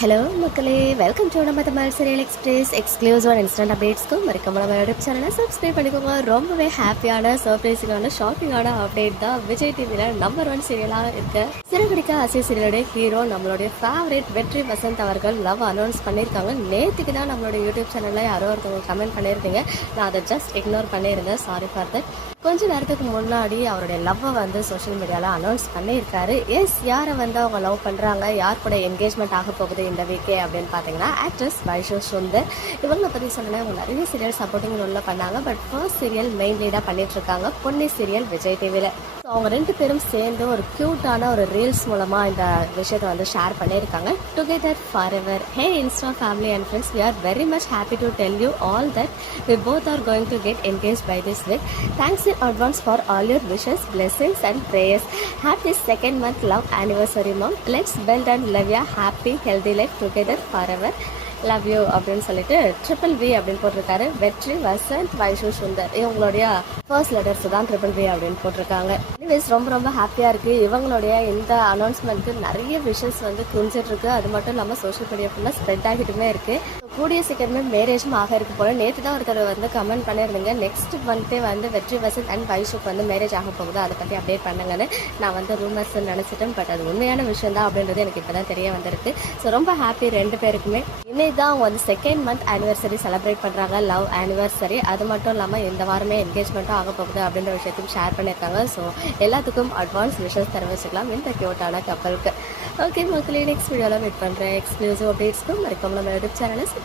Hello மக்களே. Welcome to நம்ம Tamil serial express exclusive instant அப்டேட்ஸ்க்கும் மறக்காம நம்ம யூடியூப் சேனலை சப்ஸ்கிரைப் பண்ணிக்கோங்க. ரொம்பவே ஹாப்பியான சர்ப்ரைஸிங்கான ஷாப்பிங்கான அப்டேட் தான் விஜய் டிவியில் நம்பர் ஒன் சீரியலாக இருக்கு. சிறகடிக்க அசை சீரியலுடைய ஹீரோ நம்மளுடைய ஃபேவரேட் வெற்றி வசந்த் அவர்கள் லவ் அனௌன்ஸ் பண்ணியிருக்காங்க. நேற்றுக்கு தான் நம்மளோட யூடியூப் சேனலில் யாரோ ஒருத்தவங்க கமெண்ட் பண்ணியிருந்தீங்க. நான் அதை ஜஸ்ட் இக்னோர் பண்ணியிருந்தேன். சாரி ஃபார் தட் கொஞ்ச நேரத்துக்கு முன்னாடி அவருடைய லவ்வை வந்து சோஷியல் மீடியாவில் அனௌன்ஸ் பண்ணியிருக்காரு. எஸ் யாரை வந்து அவங்க லவ் பண்ணுறாங்க யார் கூட என்கேஜ்மெண்ட் ஆக போகுது? இந்த வீக்கே அப்படின்னு பார்த்தீங்கன்னா ஆக்ட்ரஸ் வைஷோ சுந்தர் இவங்களை பற்றி சொன்னா நிறைய சீரியல் சப்போர்ட்டிங் ரோலில் பண்ணாங்க. பட் ஃபர்ஸ்ட் சீரியல் மெயின் லீடாக பண்ணிட்டு இருக்காங்க பொன்னி சீரியல் விஜய் டிவியில் ஸோ அவங்க ரெண்டு பேரும் சேர்ந்து ஒரு க்யூட்டான ஒரு ரீல்ஸ் மூலமாக இந்த விஷயத்தை வந்து ஷேர் பண்ணியிருக்காங்க. Together for ever hey insta family and friends we are very much happy to tell you all that we both are going to get engage by this week thanks in advance for all your wishes blessings and prayers happy second month love anniversary hmm let's belt and love ya happy healthy life together for ever love you அப்படின்னு சொல்லிட்டு triple V அப்படின்னு போட்டிருக்காரு. வெற்றி வசந்த் வைஷு சுந்தர். இவங்களுடைய first letters தான் triple V அப்படின்னு போட்டிருக்காங்க. Anyways ரொம்ப ரொம்ப ஹாப்பியாக இருக்குது இவங்களுடைய இந்த அனௌன்ஸ்மெண்ட்க்கு நிறைய விஷஸ் வந்து குறிஞ்சிட்ருக்கு இருக்கு. அது மட்டும் இல்லாமல் சோஷியல் மீடியா ஃபுல்லாக ஸ்ப்ரெட் ஆகிட்டுமே இருக்குது கூடிய சீக்கிரமே மேரேஜும் ஆக இருக்கு போல. நேற்று தான் ஒருத்தர் வந்து கமெண்ட் பண்ணியிருந்தீங்க. நெக்ஸ்ட் மந்த்தே வந்து வெற்றி வசந்த் அண்ட் வைஷுக்கு வந்து மேரேஜ் ஆக போகுது? அதை பற்றி அப்டேட் பண்ணுங்கன்னு நான் வந்து ரூமர்ஸ் நினச்சிட்டேன். பட் அது உண்மையான விஷயம் தான் அப்படின்றது எனக்கு இப்போ தான் தெரிய வந்திருக்கு. ஸோ ரொம்ப ஹாப்பி ரெண்டு பேருக்குமே. இன்னைக்கு தான் அவங்க வந்து செகண்ட் மந்த் ஆனிவர்சரி செலிப்ரேட் பண்ணுறாங்க லவ் ஆனிவர்சரி அது மட்டும் இல்லாமல் இந்த வாரமே என்கேஜ்மெண்ட்டும் ஆக போகுது அப்படின்ற விஷயத்தையும் ஷேர் பண்ணியிருக்காங்க. ஸோ எல்லாத்துக்கும் அட்வான்ஸ் விஷஸ் தெரிவிச்சுக்கலாம் இந்த கியூட்டான கப்பலுக்கு ஓகே மக்களே நெக்ஸ்ட் வீடியோவில் மீட் பண்ணுறேன் எக்ஸ்க்ளூசிவ் அப்டேட்ஸ்க்கும் மறக்காம நம்ம யூடியூப் சேனலை